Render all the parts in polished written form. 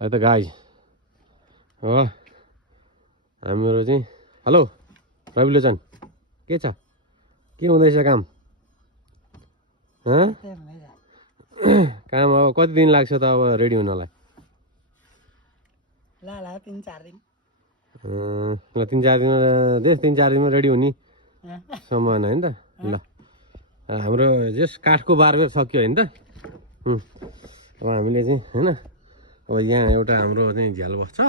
है त गाई हो हाम्रो चाहिँ हेलो रविलोचन के छ के हुँदैछ काम काम अब कति दिन लाग्छ त अब रेडी हुनलाई ला 3-4 दिन ल 3-4 दिनमा देश 3-4 दिनमा रेडी हुने सम्भावना होइन त ल हाम्रो जस काठको बारबेर सक्यो होइन त अब हामीले चाहिँ होइन अब यहाँ एउटा हाम्रो चाहिँ झ्याल बस्छ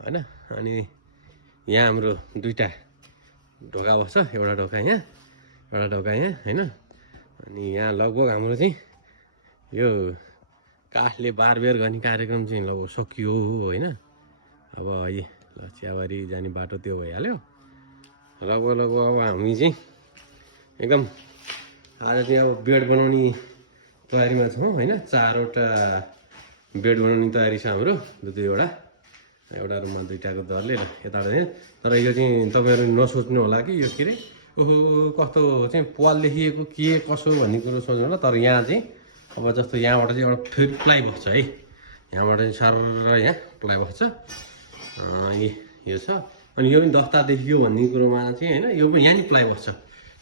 होइन अनि यहाँ हाम्रो दुईटा ढोका बस्छ एउटा ढोका यहाँ एउटा ढोका यहाँ होइन अनि यहाँ लगभग हाम्रो चाहिँ यो काठले बारबेर गर्ने कार्यक्रम चाहिँ लगभग सकियो होइन अब अहिले ल चियाबारी जाने बाटो त्यो भइहाल्यो लगभग अब हामी चाहिँ एकदम आज चाहिँ अब बेड बनाउने तयारीमा छौँ होइन 4वटा बेड बनाउने तयारी छ हाम्रो दुईवटा एउटा रुममा दुईटाको दरले यताबाट चाहिँ तर यो चाहिँ तपाईँहरू नसोच्नु होला कि यो के अरे ओहो कस्तो चाहिँ पाल देखिएको के कसो भन्ने कुरो सोच्नु होला तर यहाँ चाहिँ अब जस्तो यहाँबाट चाहिँ एउटा फेरि प्लाइ बस्छ है यहाँबाट चाहिँ सर यहाँ प्लाइ बस्छ यो छ अनि यो पनि दफ्ता देखियो भन्ने कुरोमा चाहिँ होइन यो पनि यहाँ नि प्लाइ बस्छ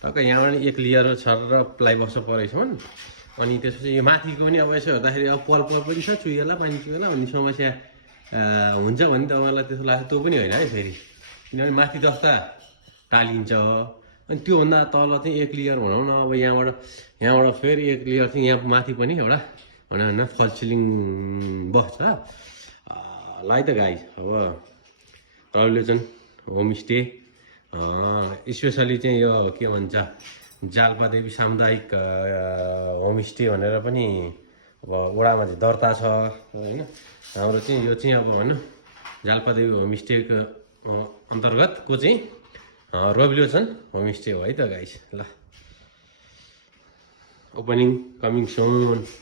टक्क यहाँबाट एक लेयर छर र प्लाइ बस्छ परेछन् अनि त्यसपछि यो माथिको पनि अब यसो हेर्दाखेरि अब पल पनि छ चुइएला पानी चुइएला भन्ने समस्या हुन्छ भने तपाईँलाई त्यस्तो लाग्छ त्यो पनि होइन है फेरि किनभने माथि दफ्ता टालिन्छ अनि त्योभन्दा तल चाहिँ एक लेयर भनौँ न अब यहाँबाट फेरि एक लेयर चाहिँ यहाँ माथि पनि एउटा भनौँ होइन फल सिलिङ बस्छ लाई त गाई अब रविलोचन होमस्टे स्पेसली चाहिँ यो के भन्छ जाल्पादेवी सामुदायिक होमस्टे भनेर पनि अब वडामा चाहिँ दर्ता छ होइन हाम्रो चाहिँ यो चाहिँ अब भनौँ जाल्पादेवी होमस्टेको अन्तर्गतको चाहिँ रविलोचन होमस्टे हो है त गाइस ल ओपनिङ कमिङ सुन